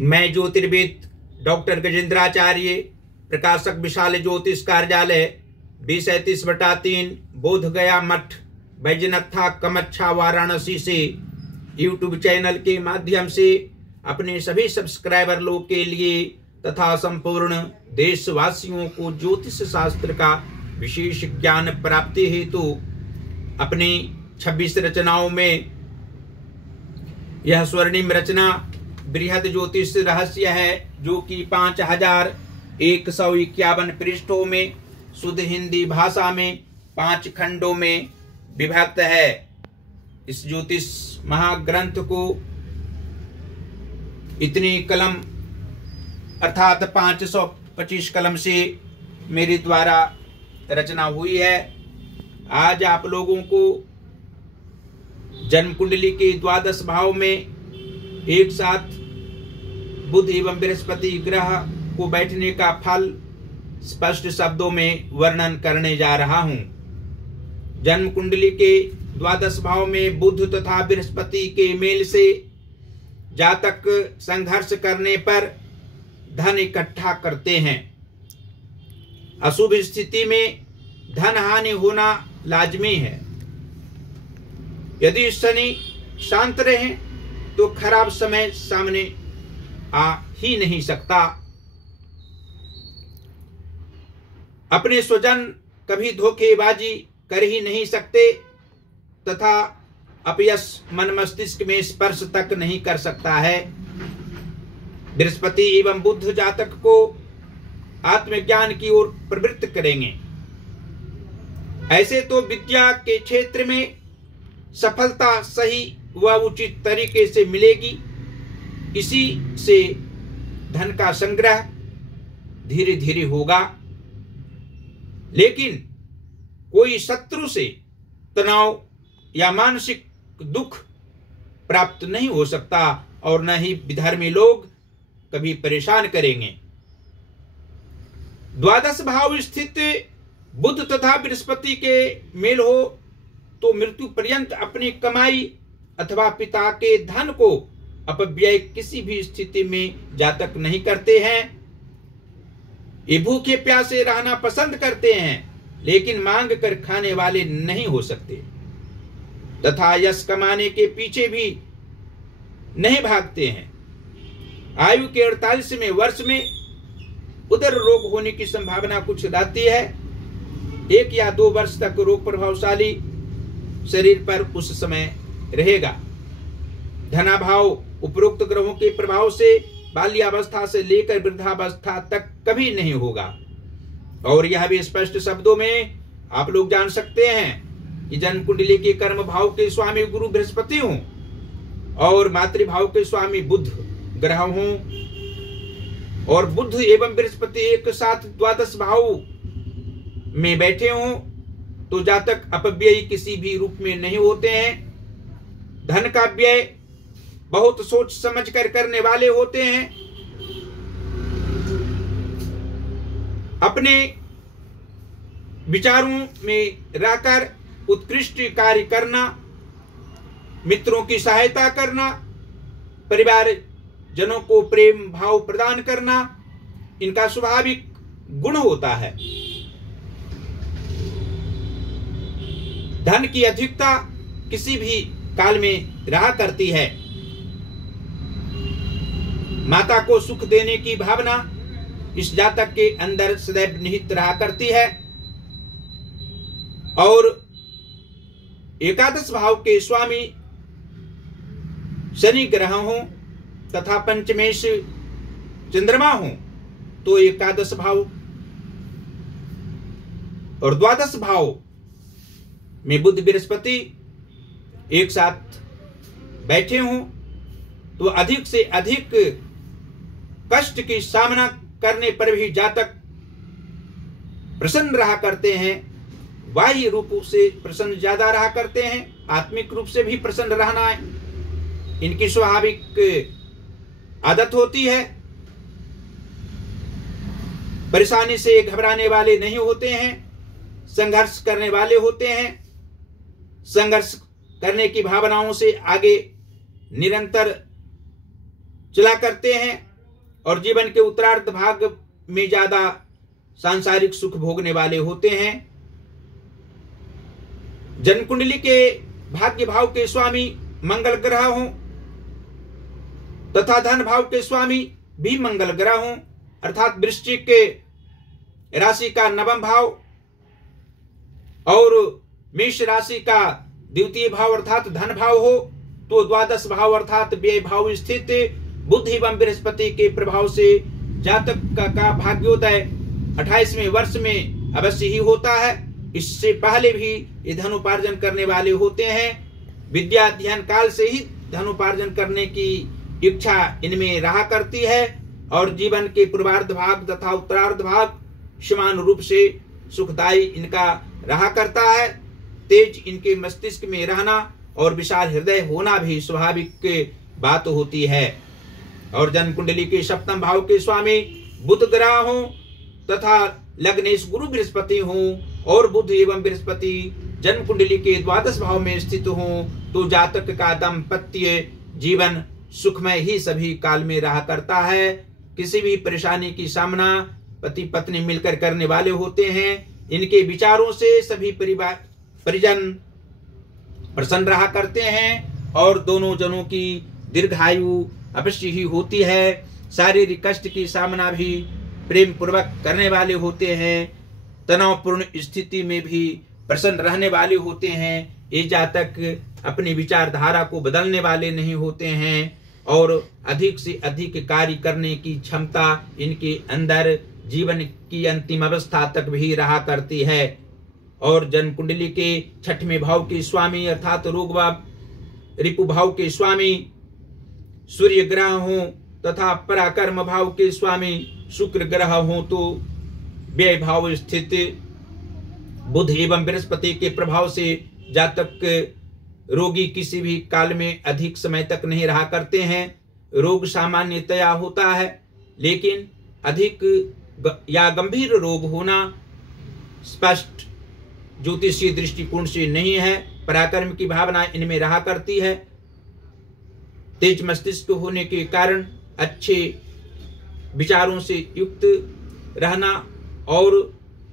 मैं ज्योतिर्विद डॉक्टर गजेंद्राचार्य, प्रकाशक विशाल ज्योतिष कार्यालय 2037/3 बोधगया मठ, बैजनाथा कमच्छा, वाराणसी से यूट्यूब चैनल के माध्यम से अपने सभी सब्सक्राइबर लोग के लिए तथा संपूर्ण देशवासियों को ज्योतिष शास्त्र का विशेष ज्ञान प्राप्ति हेतु अपनी 26 रचनाओं में यह स्वर्णिम रचना बृहद ज्योतिष रहस्य है, जो कि 5151 पृष्ठों में शुद्ध हिंदी भाषा में 5 खंडों में विभक्त है। इस ज्योतिष महाग्रंथ को इतनी कलम अर्थात 525 कलम से मेरे द्वारा रचना हुई है। आज आप लोगों को जन्म कुंडली के 12 भाव में एक साथ बुध एवं बृहस्पति ग्रह को बैठने का फल स्पष्ट शब्दों में वर्णन करने जा रहा हूं। जन्म कुंडली के 12 भाव में बुध तथा बृहस्पति के मेल से जातक संघर्ष करने पर धन इकट्ठा करते हैं। अशुभ स्थिति में धन हानि होना लाजमी है। यदि शनि शांत रहे तो खराब समय सामने आ ही नहीं सकता। अपने स्वजन कभी धोखेबाजी कर ही नहीं सकते तथा अपयश मन मस्तिष्क में स्पर्श तक नहीं कर सकता है। बृहस्पति एवं बुध जातक को आत्मज्ञान की ओर प्रवृत्त करेंगे। ऐसे तो विद्या के क्षेत्र में सफलता सही व उचित तरीके से मिलेगी। इसी से धन का संग्रह धीरे धीरे होगा। लेकिन कोई शत्रु से तनाव या मानसिक दुख प्राप्त नहीं हो सकता और न ही विधर्मी लोग कभी परेशान करेंगे। 12 भाव स्थित बुध तथा बृहस्पति के मेल हो तो मृत्यु पर्यंत अपनी कमाई अथवा पिता के धन को अपव्यय किसी भी स्थिति में जातक नहीं करते हैं। ये भूखे प्यासे रहना पसंद करते हैं, लेकिन मांग कर खाने वाले नहीं हो सकते तथा यश कमाने के पीछे भी नहीं भागते हैं। आयु के 48वें वर्ष में उदर रोग होने की संभावना कुछ रहती है। 1 या 2 वर्ष तक रोग प्रभावशाली शरीर पर उस समय रहेगा। धनाभाव उपरोक्त ग्रहों के प्रभाव से बाल्यावस्था से लेकर वृद्धावस्था तक कभी नहीं होगा। और यह भी स्पष्ट शब्दों में आप लोग जान सकते हैं कि जन्म कुंडली के कर्म भाव के स्वामी गुरु बृहस्पति हों और मातृभाव के स्वामी बुध ग्रह हों और बुध एवं बृहस्पति एक साथ 12 भाव में बैठे हों तो जातक अपव्ययी किसी भी रूप में नहीं होते हैं। धन का व्यय बहुत सोच समझ कर करने वाले होते हैं। अपने विचारों में रहकर उत्कृष्ट कार्य करना, मित्रों की सहायता करना, परिवार जनों को प्रेम भाव प्रदान करना इनका स्वाभाविक गुण होता है। धन की अधिकता किसी भी काल में रहा करती है। माता को सुख देने की भावना इस जातक के अंदर सदैव निहित रहा करती है। और एकादश भाव के स्वामी शनि ग्रह हों तथा पंचमेश चंद्रमा हों तो एकादश भाव और 12 भाव में बुध बृहस्पति एक साथ बैठे हों तो अधिक से अधिक कष्ट की सामना करने पर भी जातक प्रसन्न रहा करते हैं। बाह्य रूप से प्रसन्न ज्यादा रहा करते हैं, आत्मिक रूप से भी प्रसन्न रहना है इनकी स्वाभाविक आदत होती है। परेशानी से घबराने वाले नहीं होते हैं, संघर्ष करने वाले होते हैं। संघर्ष करने की भावनाओं से आगे निरंतर चला करते हैं। और जीवन के उत्तरार्ध भाग में ज्यादा सांसारिक सुख भोगने वाले होते हैं। जन्म कुंडली के भाग्य भाव के स्वामी मंगल ग्रह हों तथा धन भाव के स्वामी भी मंगल ग्रह हों, अर्थात वृश्चिक के राशि का नवम भाव और मेष राशि का द्वितीय भाव अर्थात धन भाव हो, तो द्वादश भाव अर्थात व्यय भाव स्थित बुध एवं बृहस्पति के प्रभाव से जातक का भाग्योदय 28वें वर्ष में अवश्य ही होता है। इससे पहले भी ये धनोपार्जन करने वाले होते हैं। विद्या अध्ययन काल से ही धनोपार्जन करने की इच्छा इनमें रहा करती है और जीवन के पूर्वार्ध भाग तथा उत्तरार्ध भाग समान रूप से सुखदायी इनका रहा करता है। तेज इनके मस्तिष्क में रहना और विशाल हृदय होना भी स्वाभाविक बात होती है। और जन्म कुंडली के सप्तम भाव के स्वामी बुध ग्रह हों तथा लग्नेश गुरु बृहस्पति हों और बुध एवं बृहस्पति जन्म कुंडली के द्वादश भाव में स्थित हों, तो जातक का दाम्पत्य जीवन सुखमय ही सभी काल में रहा करता है। किसी भी परेशानी की सामना पति पत्नी मिलकर करने वाले होते हैं। इनके विचारों से सभी परिजन प्रसन्न रहा करते हैं और दोनों जनों की दीर्घायु अवश्य ही होती है। शारीरिक कष्ट की सामना भी प्रेम पूर्वक करने वाले होते हैं। तनावपूर्ण स्थिति में भी प्रसन्न रहने वाले होते हैं। ये जातक अपनी विचारधारा को बदलने वाले नहीं होते हैं और अधिक से अधिक कार्य करने की क्षमता इनके अंदर जीवन की अंतिम अवस्था तक भी रहा करती है। और जन्म कुंडली के छठवें भाव के स्वामी अर्थात रोग व रिपु भाव के स्वामी सूर्य ग्रह हों तथा पराक्रम भाव के स्वामी शुक्र ग्रह हों, तो व्यय भाव स्थित बुध एवं बृहस्पति के प्रभाव से जातक रोगी किसी भी काल में अधिक समय तक नहीं रहा करते हैं। रोग सामान्यतया होता है, लेकिन अधिक या गंभीर रोग होना स्पष्ट ज्योतिषीय दृष्टिकोण से नहीं है। पराक्रम की भावना इनमें रहा करती है। तेज मस्तिष्क होने के कारण अच्छे विचारों से युक्त रहना और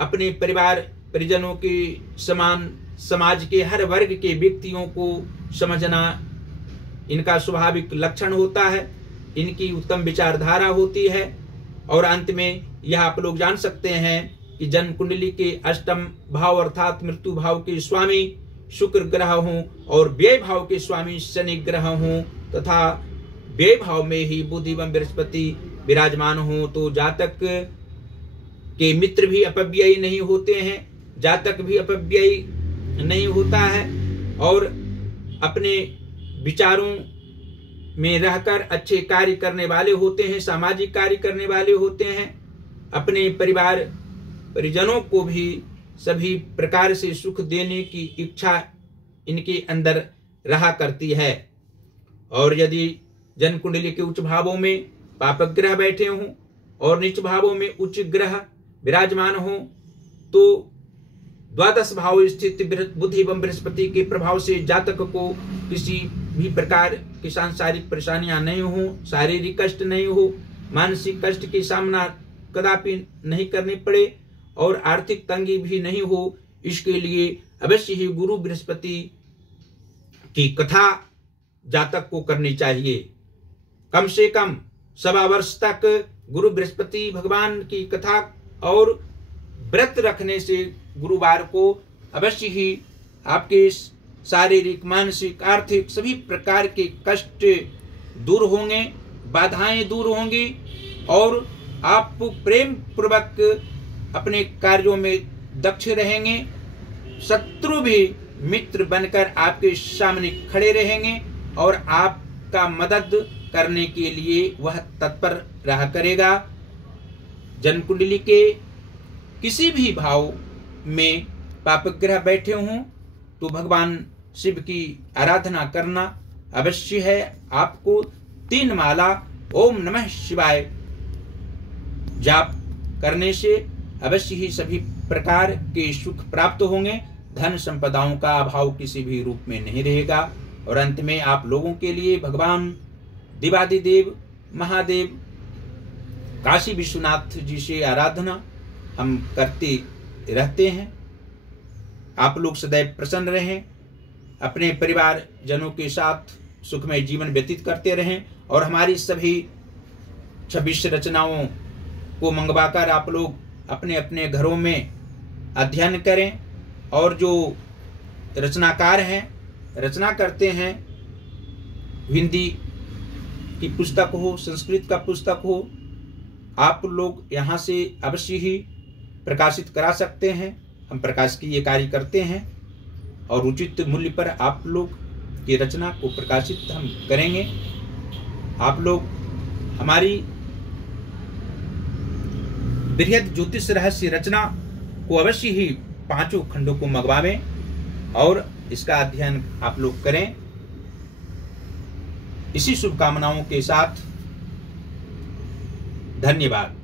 अपने परिवार परिजनों के समान समाज के हर वर्ग के व्यक्तियों को समझना इनका स्वाभाविक लक्षण होता है। इनकी उत्तम विचारधारा होती है। और अंत में यह आप लोग जान सकते हैं कि जन्म कुंडली के अष्टम भाव अर्थात मृत्यु भाव के स्वामी शुक्र ग्रह हों और व्यय भाव के स्वामी शनि ग्रह हों तथा व्यय भाव में ही बुध एवं बृहस्पति विराजमान हों, तो जातक के मित्र भी अपव्ययी नहीं होते हैं, जातक भी अपव्ययी नहीं होता है और अपने विचारों में रहकर अच्छे कार्य करने वाले होते हैं, सामाजिक कार्य करने वाले होते हैं। अपने परिवार परिजनों को भी सभी प्रकार से सुख देने की इच्छा इनके अंदर रहा करती है। और यदि जन्म कुंडली के उच्च भावों में पापक ग्रह बैठे हों और नीच भावों में उच्च ग्रह विराजमान हों, तो द्वादश भाव स्थित बुध एवं बृहस्पति के प्रभाव से जातक को किसी भी प्रकार की सांसारिक परेशानियां नहीं हो, शारीरिक कष्ट नहीं हो, मानसिक कष्ट की सामना कदापि नहीं करनी पड़े और आर्थिक तंगी भी नहीं हो। इसके लिए अवश्य ही गुरु बृहस्पति की कथा जातक को करनी चाहिए। कम से कम 1.25 वर्ष तक गुरु बृहस्पति भगवान की कथा और व्रत रखने से गुरुवार को अवश्य ही आपके शारीरिक मानसिक आर्थिक सभी प्रकार के कष्ट दूर होंगे, बाधाएं दूर होंगी और आप प्रेम पूर्वक अपने कार्यों में दक्ष रहेंगे। शत्रु भी मित्र बनकर आपके सामने खड़े रहेंगे और आपका मदद करने के लिए वह तत्पर रहा करेगा। जन्म कुंडली के किसी भी भाव में पापक ग्रह बैठे हों तो भगवान शिव की आराधना करना अवश्य है। आपको 3 माला ओम नमः शिवाय जाप करने से अवश्य ही सभी प्रकार के सुख प्राप्त होंगे। धन संपदाओं का अभाव किसी भी रूप में नहीं रहेगा। और अंत में आप लोगों के लिए भगवान देवादिदेव महादेव काशी विश्वनाथ जी से आराधना हम करते रहते हैं। आप लोग सदैव प्रसन्न रहें, अपने परिवार जनों के साथ सुखमय जीवन व्यतीत करते रहें और हमारी सभी 26 रचनाओं को मंगवाकर आप लोग अपने अपने घरों में अध्ययन करें। और जो रचनाकार हैं, रचना करते हैं, हिंदी की पुस्तक हो, संस्कृत का पुस्तक हो, आप लोग यहाँ से अवश्य ही प्रकाशित करा सकते हैं। हम प्रकाश की ये कार्य करते हैं और उचित मूल्य पर आप लोग की रचना को प्रकाशित हम करेंगे। आप लोग हमारी बृहद ज्योतिष रहस्य रचना को अवश्य ही 5 खंडों को मंगवावें और इसका अध्ययन आप लोग करें। इसी शुभकामनाओं के साथ धन्यवाद।